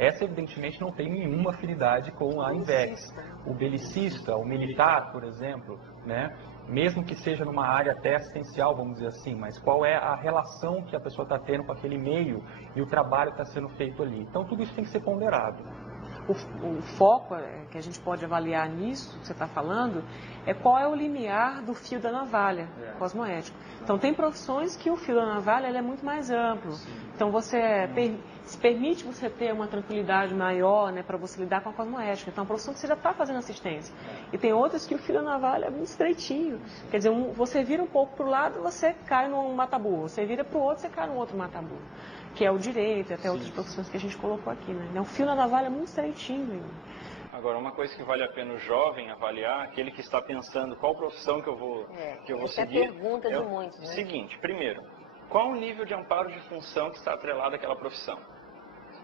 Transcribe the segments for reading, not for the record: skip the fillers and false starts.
Essa, evidentemente, não tem nenhuma afinidade com a INVEX. O belicista, o militar, por exemplo, né? Mesmo que seja numa área até assistencial, vamos dizer assim, mas qual é a relação que a pessoa está tendo com aquele meio e o trabalho que está sendo feito ali. Então, tudo isso tem que ser ponderado. O foco que a gente pode avaliar nisso que você está falando é qual é o limiar do fio da navalha cosmoético. Então, tem profissões que o fio da navalha ele é muito mais amplo. Então, se permite você ter uma tranquilidade maior, né, para você lidar com a cosmoética. Então, é uma profissão que você já está fazendo assistência. E tem outras que o fio da navalha é muito estreitinho. Quer dizer, você vira um pouco para o lado, você cai num mataburro. Você vira para o outro, você cai num outro mataburro. Que é o direito, até outras profissões que a gente colocou aqui, né? O fio da navalha é muito estreitinho ainda. Agora, uma coisa que vale a pena o jovem avaliar, aquele que está pensando qual profissão que eu vou seguir, é a pergunta de muitos, né? Seguinte, primeiro, qual o nível de amparo de função que está atrelado àquela profissão?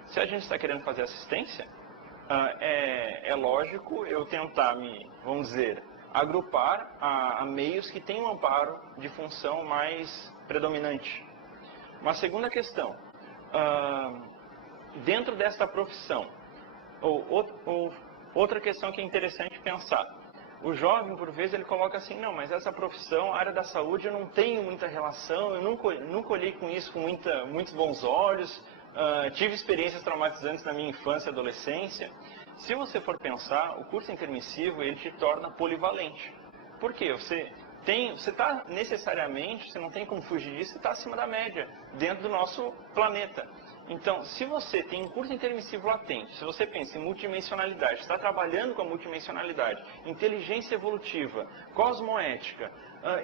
Se a gente está querendo fazer assistência, é lógico eu tentar vamos dizer, agrupar a meios que têm um amparo de função mais predominante. Uma segunda questão, dentro desta profissão, outra questão que é interessante pensar, o jovem, por vezes, ele coloca assim, não, mas essa profissão, a área da saúde, eu não tenho muita relação, eu nunca olhei com isso com muitos bons olhos, tive experiências traumatizantes na minha infância e adolescência. Se você for pensar, o curso intermissivo, ele te torna polivalente. Por quê? Você está necessariamente, você não tem como fugir disso, você está acima da média, dentro do nosso planeta. Então, se você tem um curso intermissivo latente, se você pensa em multidimensionalidade, está trabalhando com a multidimensionalidade, inteligência evolutiva, cosmoética,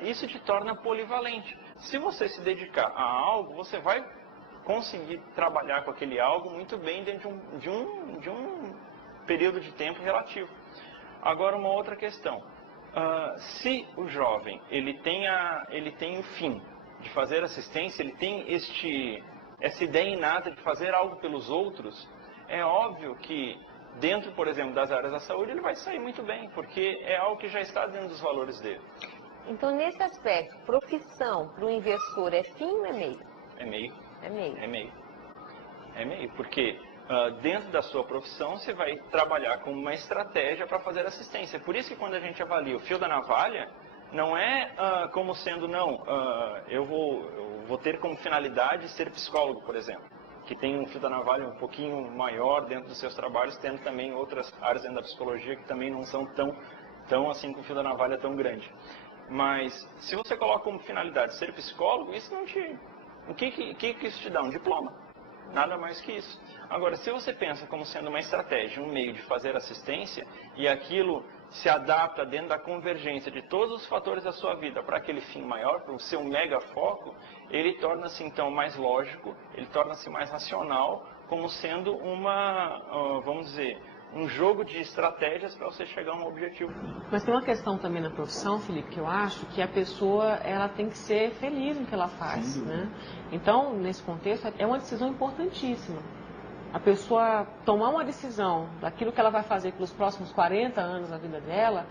isso te torna polivalente. Se você se dedicar a algo, você vai conseguir trabalhar com aquele algo muito bem dentro de um período de tempo relativo. Agora, uma outra questão. Se o jovem ele tem o fim de fazer assistência, ele tem essa ideia inata de fazer algo pelos outros, é óbvio que dentro, por exemplo, das áreas da saúde, ele vai sair muito bem, porque é algo que já está dentro dos valores dele. Então, nesse aspecto, profissão para o investidor é fim ou é meio? É meio. É meio. É meio. É meio, porque dentro da sua profissão você vai trabalhar com uma estratégia para fazer assistência. Por isso que quando a gente avalia o fio da navalha, não é como sendo, eu vou ter como finalidade ser psicólogo, por exemplo, que tem um fio da navalha um pouquinho maior dentro dos seus trabalhos, tendo também outras áreas dentro da psicologia que também não são tão assim com o fio da navalha tão grande. Mas se você coloca como finalidade ser psicólogo, isso não te... O que isso te dá? Um diploma. Nada mais que isso. Agora, se você pensa como sendo uma estratégia, um meio de fazer assistência, e aquilo se adapta dentro da convergência de todos os fatores da sua vida para aquele fim maior, para o seu mega foco, ele torna-se então mais lógico, ele torna-se mais racional, como sendo vamos dizer, um jogo de estratégias para você chegar a um objetivo. Mas tem uma questão também na profissão, Felipe, que eu acho que a pessoa ela tem que ser feliz no que ela faz, né? Então, nesse contexto, é uma decisão importantíssima. A pessoa tomar uma decisão daquilo que ela vai fazer pelos próximos 40 anos da vida dela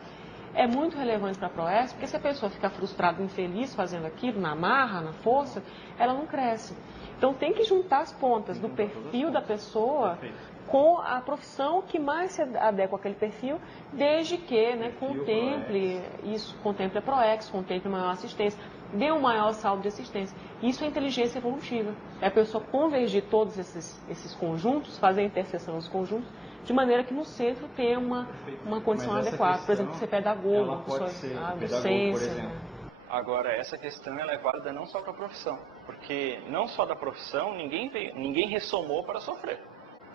é muito relevante para a Proesc, porque se a pessoa ficar frustrada, infeliz fazendo aquilo, na marra, na força, ela não cresce. Então, tem que juntar as pontas do perfil da pessoa com a profissão que mais se adequa àquele perfil, desde que contemple a Proex, contemple maior assistência, dê um maior saldo de assistência. Isso é inteligência evolutiva. É a pessoa convergir todos esses conjuntos, fazer a interseção dos conjuntos, de maneira que no centro tenha uma condição adequada. Por exemplo, ser pedagogo, uma pessoa, docência. Agora, essa questão ela é válida não só para a profissão, porque não só da profissão, ninguém ressomou para sofrer.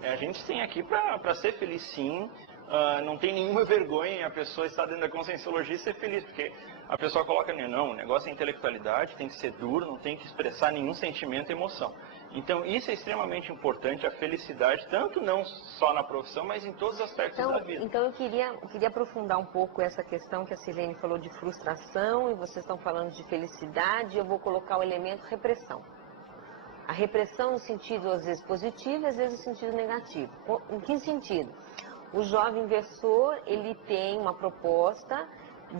A gente tem aqui para ser feliz, sim. Não tem nenhuma vergonha em a pessoa estar dentro da conscienciologia e ser feliz, porque a pessoa coloca, não, o negócio é intelectualidade, tem que ser duro, não tem que expressar nenhum sentimento e emoção. Então, isso é extremamente importante, a felicidade, tanto não só na profissão, mas em todos os aspectos da vida. Então, eu queria aprofundar um pouco essa questão que a Silene falou de frustração, e vocês estão falando de felicidade, e eu vou colocar o elemento repressão. A repressão no sentido, às vezes, positivo, às vezes, no sentido negativo. Em que sentido? O jovem investidor, ele tem uma proposta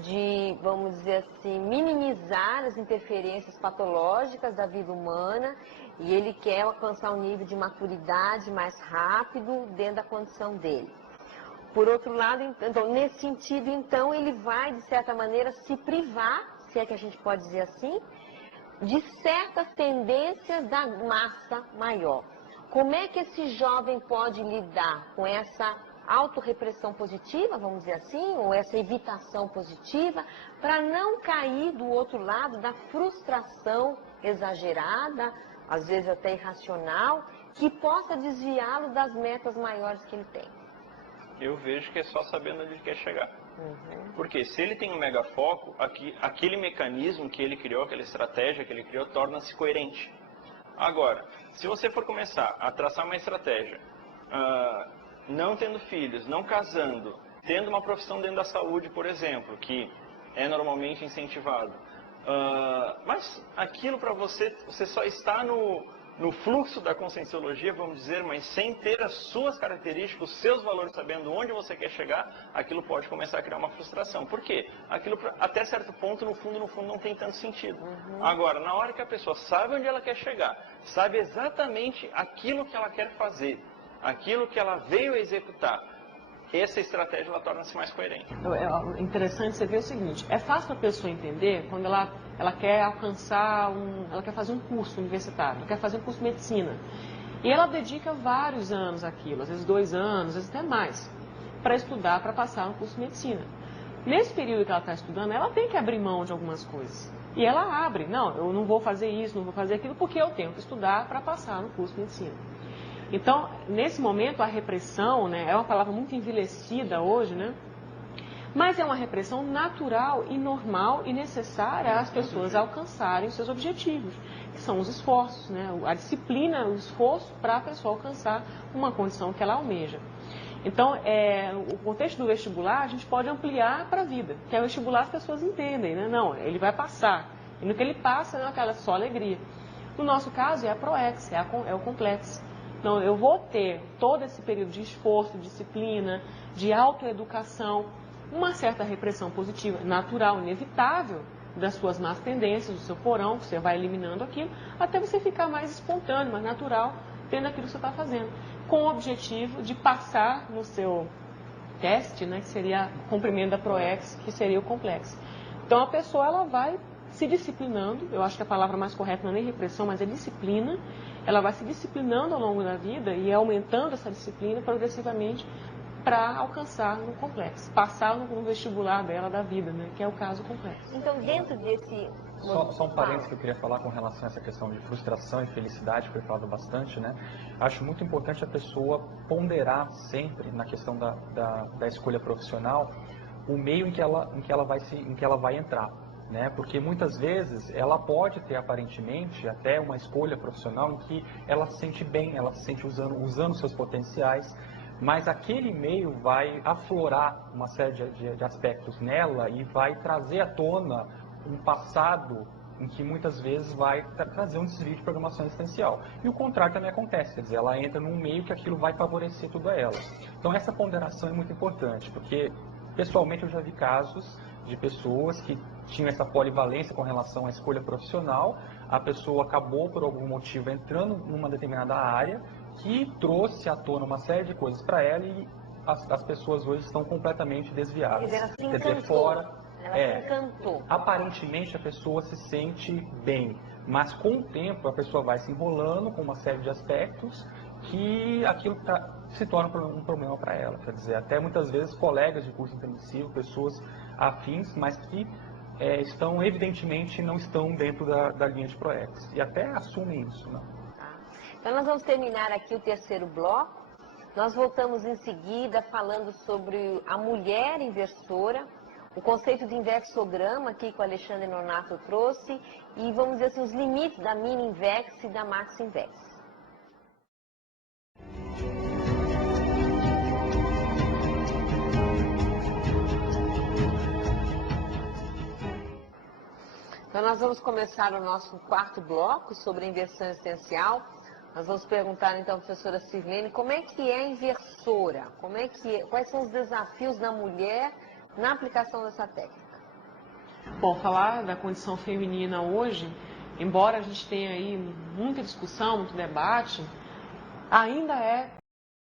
de, vamos dizer assim, minimizar as interferências patológicas da vida humana e ele quer alcançar um nível de maturidade mais rápido dentro da condição dele. Por outro lado, então, nesse sentido, então, ele vai, de certa maneira, se privar, se é que a gente pode dizer assim, de certas tendências da massa maior. Como é que esse jovem pode lidar com essa autorrepressão positiva, vamos dizer assim, ou essa evitação positiva, para não cair do outro lado da frustração exagerada, às vezes até irracional, que possa desviá-lo das metas maiores que ele tem? Eu vejo que é só sabendo onde ele quer chegar. Porque se ele tem um mega foco, aquele mecanismo que ele criou, aquela estratégia que ele criou, torna-se coerente. Agora, se você for começar a traçar uma estratégia, não tendo filhos, não casando, tendo uma profissão dentro da saúde, por exemplo, que é normalmente incentivado, mas aquilo para você só está no fluxo da conscienciologia, vamos dizer, mas sem ter as suas características, os seus valores, sabendo onde você quer chegar, aquilo pode começar a criar uma frustração. Por quê? Aquilo, até certo ponto, no fundo, não tem tanto sentido. Agora, na hora que a pessoa sabe onde ela quer chegar, sabe exatamente aquilo que ela quer fazer, aquilo que ela veio a executar, essa estratégia ela torna-se mais coerente. É interessante você ver o seguinte, é fácil a pessoa entender quando ela quer alcançar, ela quer fazer um curso universitário, ela quer fazer um curso de medicina. E ela dedica vários anos àquilo, às vezes 2 anos, às vezes até mais, para estudar, para passar no curso de medicina. Nesse período que ela está estudando, ela tem que abrir mão de algumas coisas. E ela abre, não, eu não vou fazer isso, não vou fazer aquilo, porque eu tenho que estudar para passar no curso de medicina. Então, nesse momento, a repressão, né, é uma palavra muito envelhecida hoje, né? Mas é uma repressão natural e normal e necessária às pessoas alcançarem os seus objetivos, que são os esforços, né? A disciplina, o esforço para a pessoa alcançar uma condição que ela almeja. Então, o contexto do vestibular, a gente pode ampliar para a vida, que é o vestibular as pessoas entendem, né? Não, ele vai passar. E no que ele passa, não é aquela só alegria. No nosso caso, é a ProEx, é o complexo. Então, eu vou ter todo esse período de esforço, disciplina, de autoeducação, uma certa repressão positiva, natural, inevitável, das suas más tendências, do seu porão, que você vai eliminando aquilo, até você ficar mais espontâneo, mais natural, tendo aquilo que você está fazendo, com o objetivo de passar no seu teste, né, que seria o cumprimento da ProEx, que seria o complexo. Então, a pessoa ela vai se disciplinando, eu acho que a palavra mais correta não é nem repressão, mas é disciplina. Ela vai se disciplinando ao longo da vida e aumentando essa disciplina progressivamente para alcançar no complexo, passar no vestibular dela da vida, né, que é o caso complexo. Então, dentro desse... Só um parênteses que eu queria falar com relação a essa questão de frustração e felicidade, que foi falado bastante, né? Acho muito importante a pessoa ponderar sempre na questão da escolha profissional o meio em que ela vai entrar. Né? Porque muitas vezes ela pode ter aparentemente até uma escolha profissional em que ela se sente bem, ela se sente usando seus potenciais, mas aquele meio vai aflorar uma série de aspectos nela e vai trazer à tona um passado em que muitas vezes vai trazer um desvio de programação existencial. E o contrário também acontece, quer dizer, ela entra num meio que aquilo vai favorecer tudo a ela. Então essa ponderação é muito importante, porque pessoalmente eu já vi casos de pessoas que tinham essa polivalência com relação à escolha profissional, a pessoa acabou por algum motivo entrando numa determinada área que trouxe à tona uma série de coisas para ela e as pessoas hoje estão completamente desviadas. Ela se Quer encantou. dizer, fora, Ela se encantou. aparentemente a pessoa se sente bem, mas com o tempo a pessoa vai se enrolando com uma série de aspectos que aquilo se torna um problema para ela. Quer dizer, até muitas vezes colegas de curso intensivo, pessoas afins, mas que evidentemente não estão dentro da linha de ProEx. E até assumem isso, né? Então nós vamos terminar aqui o terceiro bloco. Nós voltamos em seguida falando sobre a mulher inversora, o conceito de inversograma aqui que o Alexandre Nonato trouxe e vamos dizer assim, os limites da mini-invex e da maxi-invex. Então nós vamos começar o nosso quarto bloco sobre a inversão existencial. Nós vamos perguntar então à professora Sirlene como é que é a inversora, quais são os desafios da mulher na aplicação dessa técnica. Bom, falar da condição feminina hoje embora a gente tenha aí muita discussão, muito debate, ainda é